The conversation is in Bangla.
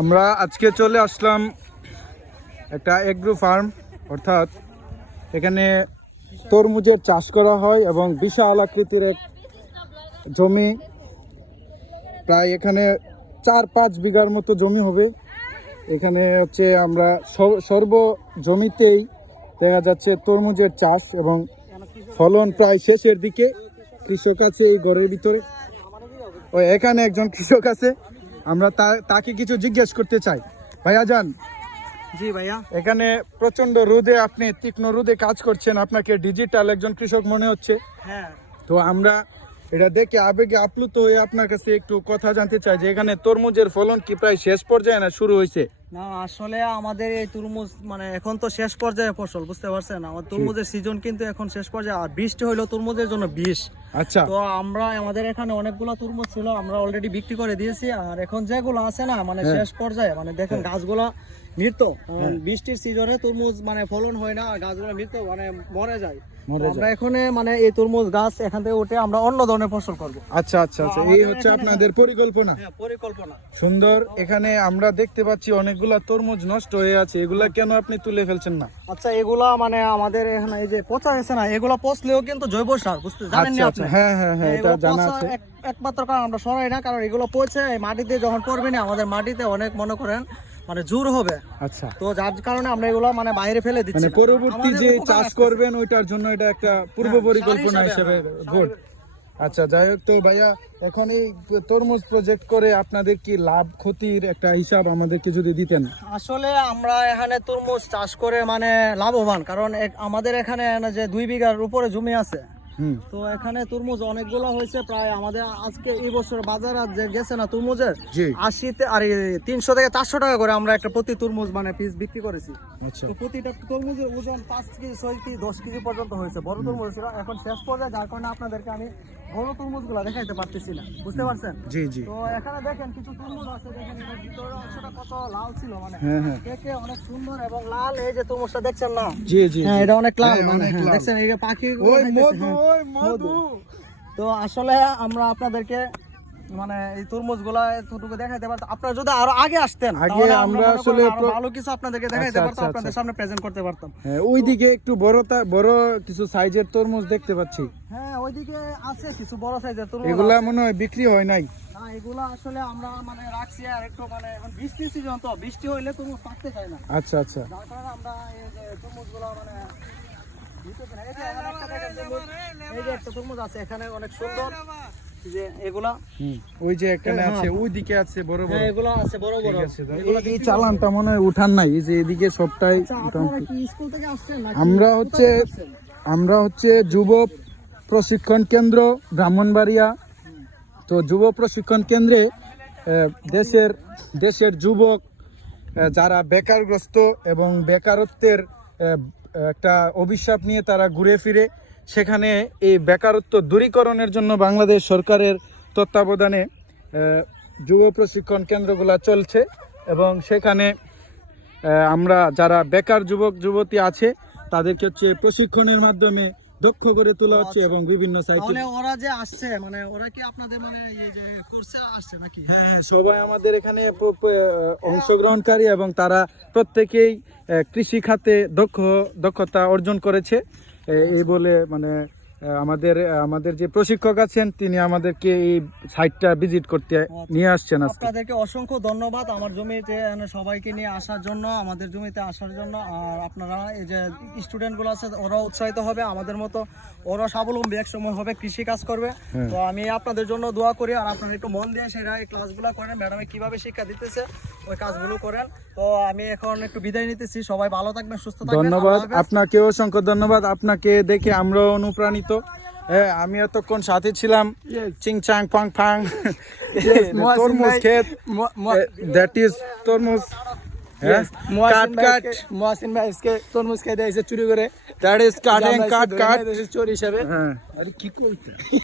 আমরা আজকে চলে আসলাম একটা এগ্রো ফার্ম, অর্থাৎ এখানে তরমুজের চাষ করা হয় এবং বিশাল আকৃতির এক জমি, প্রায় এখানে 4-5 বিঘার মতো জমি হবে। এখানে হচ্ছে আমরা সর্ব জমিতেই দেখা যাচ্ছে তরমুজের চাষ এবং ফলন প্রায় শেষের দিকে। কৃষক আছে এই ঘরের ভিতরে, ও এখানে একজন কৃষক আছে, আমরা তাকে কিছু জিজ্ঞেস করতে চাই। ভাইয়া যান। জি ভাইয়া। এখানে প্রচন্ড রোদে, আপনি তীক্ষ্ণ রোদে কাজ করছেন, আপনাকে ডিজিটাল একজন কৃষক মনে হচ্ছে। হ্যাঁ, তো আমরা এটা দেখে আবেগে আপ্লুত হয়ে আপনার কাছে একটু কথা জানতে চাই যে এখানে তরমুজের ফলন কি প্রায় শেষ পর্যায়ে না শুরু হয়েছে? না আসলে আমাদের এই তরমুজ মানে এখন তো শেষ পর্যায়ে ফসল, বুঝতে পারছেন। আমার তরমুজের সিজন কিন্তু এখন শেষ পর্যায়ে, আর বৃষ্টি হইলো তরমুজের জন্য বিষ। আচ্ছা, তো আমরা আমাদের এখানে অনেকগুলো তরমুজ ছিল, আমরা অলরেডি বিক্রি করে দিয়েছি। আর এখন যেগুলো আছে না মানে শেষ পর্যায়ে, মানে দেখেন গাছগুলা মৃত, বৃষ্টির সিজনে তরমুজ মানে ফলন হয় না, আর গাছগুলো মৃত মানে মরে যায়। আমরা এখানে মানে এই তরমুজ গাছ এখান থেকে উঠে আমরা অন্য ধরনের ফসল করব। আচ্ছা আচ্ছা আচ্ছা, এই হচ্ছে আপনাদের পরিকল্পনা। হ্যাঁ, পরিকল্পনা সুন্দর। এখানে আমরা দেখতে পাচ্ছি অনেকগুলা তরমুজ নষ্ট হয়ে আছে, এগুলা কেন আপনি তুলে ফেলছেন না? আচ্ছা, এগুলা মানে আমাদের এখানে এই যে পচা গেছে না, এগুলা পচলেও কিন্তু জৈব সার, বুঝতে জানেন না আপনি? হ্যাঁ হ্যাঁ হ্যাঁ, এটা জানা আছে। একমাত্র কারণ আমরা সরাই না, কারণ এগুলো পচে মাটিতে যখন পড়বে না, আমাদের মাটিতে অনেক মনে করেন মানে জোর হবে। আচ্ছা, তো যার কারণে আমরা এগুলো মানে বাইরে ফেলে দিচ্ছি, মানে পরবর্তী যে চাষ করবেন ওইটার জন্য এটা একটা পূর্ব পরিকল্পনা হিসেবে গুড। আচ্ছা, যাই হোক। তো ভাইয়া, এখন এই তরমুজ প্রজেক্ট করে আপনাদের কি লাভ ক্ষতির একটা হিসাব আমাদেরকে যদি দিতেন। আসলে আমরা এখানে তরমুজ চাষ করে মানে লাভবান, কারণ আমাদের এখানে যে 2 বিঘার উপরে জমি আছে। তো এখানে তরমুজ অনেকগুলো হয়েছে, প্রায় আমাদের আজকে এই বছর বাজার যে গেছে না তরমুজের 80 আর 300 থেকে 400 টাকা করে আমরা একটা প্রতি তরমুজ মানে পিস বিক্রি করেছি। তো প্রতিটা তরমুজের ওজন 5 কেজি 6 কেজি 10 কেজি পর্যন্ত হয়েছে, বড় তরমুজ ছিল। এখন শেষ পর্যায়ে, যার কারণে আপনাদেরকে আমি বড় তরমুজ গুলা দেখাইতে পারতেছি না, বুঝতে পারছেন? জি জি। তো এখানে দেখেন কিছু তরমুজ আছে, দেখেন এর ভিতরে অংশটা কত লাল ছিল, মানে দেখে অনেক সুন্দর এবং লাল। এই যে তরমুজটা দেখছেন না? জি জি, হ্যাঁ, এটা অনেক লাল, মানে দেখছেন এই যে পাখি। তো আসলে আমরা আপনাদেরকে মানে এই তরমুজ গুলা এতটুকু দেখাইতে পারতাম। আপনারা যদি আরো আগে আসতেন, তাহলে আমরা আসলে ভালো কিছু আপনাদেরকে দেখাইতে পারতাম, আপনাদের সামনে প্রেজেন্ট করতে পারতাম। হ্যাঁ, ওইদিকে একটু বড় কিছু সাইজের তরমুজ দেখতে পাচ্ছি। হ্যাঁ, ওইদিকে আছে কিছু বড় সাইজের তরমুজ। এগুলা মনে হয় বিক্রি হয় নাই। না, এগুলা আসলে আমরা মানে রাখছি, আর একটু মানে এখন বৃষ্টির সিজন, তো বৃষ্টি হইলে তরমুজ পাকতে চায় না। আচ্ছা আচ্ছা, যার কারণে আমরা এই যে তরমুজ গুলা মানে দিতেছি না। এই যে এখানে একটা দেখেন তরমুজ, এই যে একটা তরমুজ আছে এখানে অনেক সুন্দর, যে এগুলা ওই যে এখানে আছে, ওইদিকে আছে বড় বড়। হ্যাঁ, এগুলা আছে বড় বড়। এই চালানটা মনে হয় উঠান নাই, এই যে এদিকে সবটাই। আপনারা কি স্কুল থেকে আসছেন নাকি? আমরা হচ্ছে যুব প্রশিক্ষণ কেন্দ্র ব্রাহ্মণবাড়িয়া। তো যুব প্রশিক্ষণ কেন্দ্রে দেশের যুবক যারা বেকারগ্রস্ত এবং বেকারত্বের একটা অভিশাপ নিয়ে তারা ঘুরে ফিরে, সেখানে এই বেকারত্ব দূরীকরণের জন্য বাংলাদেশ সরকারের তত্ত্বাবধানে যুব প্রশিক্ষণ কেন্দ্রগুলো চলছে। এবং সেখানে আমরা যারা বেকার যুবক যুবতী আছে তাদেরকে হচ্ছে প্রশিক্ষণের মাধ্যমে দক্ষ করে তোলা হচ্ছে এবং বিভিন্ন সাইটে। তাহলে ওরা যে আসছে মানে ওরা কি আপনাদের মানে এই যে কোর্সে আসছে নাকি? হ্যাঁ, সবাই আমাদের এখানে অংশগ্রহণকারী এবং তারা প্রত্যেকেই কৃষি খাতে দক্ষতা অর্জন করেছে। এই বলে মানে আমাদের যে প্রশিক্ষক আছেন তিনি আমাদেরকে এই সাইটটা ভিজিট করতে নিয়ে আসছেন। আপনাদেরকে অসংখ্য ধন্যবাদ আমার জমিতে সবাইকে নিয়ে আসার জন্য, আমাদের জমিতে আসার জন্য। আর আপনারা এই যে স্টুডেন্টগুলো আছে ওরা উৎসাহিত হবে, আমাদের মতো ওরা স্বাবলম্বী এক সময় হবে, কৃষি কাজ করবে। তো আমি আপনাদের জন্য দোয়া করি, আর আপনারা একটু মন দিয়ে সেরা এই ক্লাসগুলো করেন, ম্যাডামে কিভাবে শিক্ষা দিতেছে ওই কাজগুলো করেন। তো আমি এখন একটু বিদায় নিতেছি, সবাই ভালো থাকবেন, সুস্থ থাকবেন। ধন্যবাদ আপনাকে, অসংখ্য ধন্যবাদ। আপনাকে দেখে আমরাও অনুপ্রাণিত। হ্যাঁ, আমি এতক্ষণ সাথে ছিলাম চিংচাং পাং ফাং তরমুজ ক্ষেত, দ্যাট ইজ তরমুজ। মহসিন ভাই আজকে তরমুজ খেতে এসে চুরি করে, দ্যাট ইজ কাটিং কাট চোর হিসাবে। হ্যাঁ, আরে কি কইতে